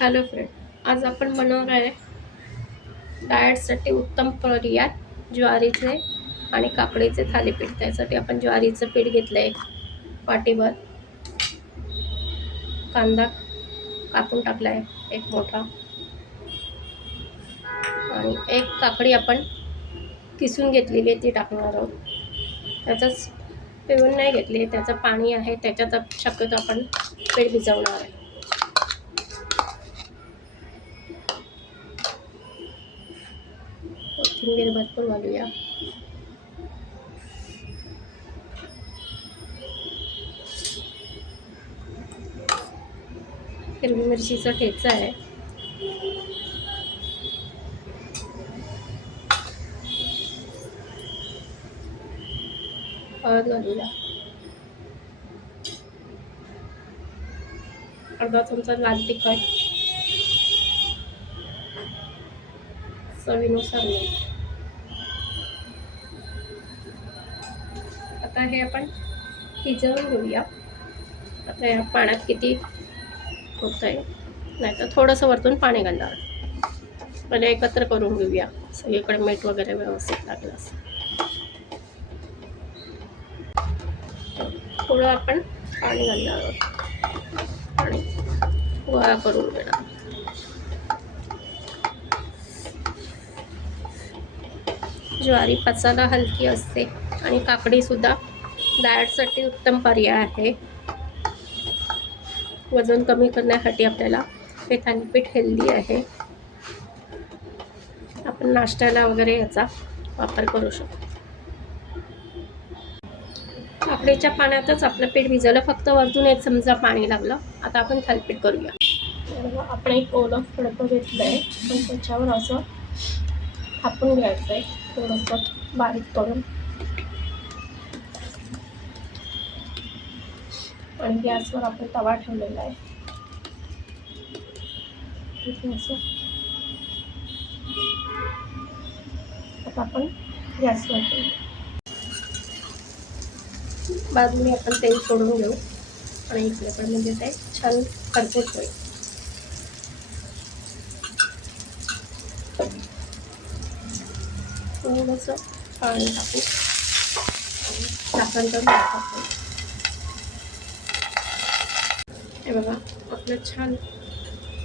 Hello friend, आज आपण बनवणार आहे डाएटसाठी उत्तम पर्याय ज्वारीचे आणि काकडीचे थालीपीठ। त्यासाठी आपण ज्वारीचं पीठ घेतलं आहे वाटीभर, कांदा कापून टाकला आहे एक मोठा, आणि एक काकडी आपण किसून घेतलेली आहे ती टाकणार आहोत। त्याचंच पिळून नाही घेतली, त्याचं पाणी आहे त्याच्यात शक्यतो आपण पीठ भिजवणार आहे। कोथिंबीर भरपूर घालूया। हिरवी मिरचीचा ठेचा आहे, हळद घालूया, अर्धा चमचा लाल तिखट, चवीनुसार मीठ। आता हे आपण भिजवून घेऊया। आता या पाण्यात किती होत आहे, नाहीतर थोडंसं वरतून पाणी घालणार। पहिले एकत्र करून घेऊया, सगळीकडे मीठ वगैरे व्यवस्थित लागलं असं। थोडं आपण पाणी घालणार आहोत आणि गोळा करून घेणार। ज्वारी पचायला हलकी असते आणि काकडी सुद्धा डाएटसाठी उत्तम पर्याय आहे। वजन कमी करण्यासाठी आपल्याला हे थालीपीठ हेल्दी आहे। आपण नाश्त्याला वगैरे याचा वापर करू शकतो। काकडीच्या पाण्यातच आपलं पीठ भिजवलं, फक्त वरतून एक चमचा पाणी लागलं। आता आपण थालीपीठ करूया। आपण एक ओलं फडकं घेतलं आहे, पण त्याच्यावर असं थापून घ्यायचं आहे थोडंसं बारीक करून, आणि गॅसवर आपण तवा ठेवलेला आहे। आता आपण गॅसवर ठेवू, बाजूने आपण तेल सोडून घेऊ आणि इकडे पण म्हणजे ते छान खरपूस होईल। थोडंसं पाणी टाकू, झाकण करून टाकू। हे बघा, आपलं छान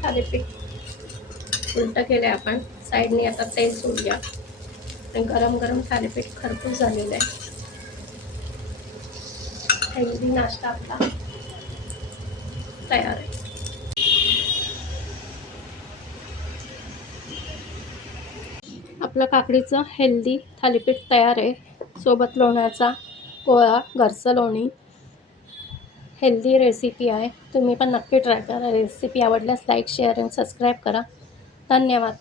थालीपीठ उलटं केलं आहे आपण साईडने। आता तेल सोडूया आणि गरम गरम थालीपीठ खरपूस झालेलं आहे। हेल्दी नाश्ता आपला तयार आहे। आपलं काकडीचं हेल्दी थालीपीठ तयार आहे। सोबत लोण्याचा गोळा, घरचं लोणी। हेल्दी रेसिपी आहे, तुम्ही पण नक्की ट्राय करा। रेसिपी आवडल्यास लाईक, शेअर आणि सबस्क्राईब करा। धन्यवाद।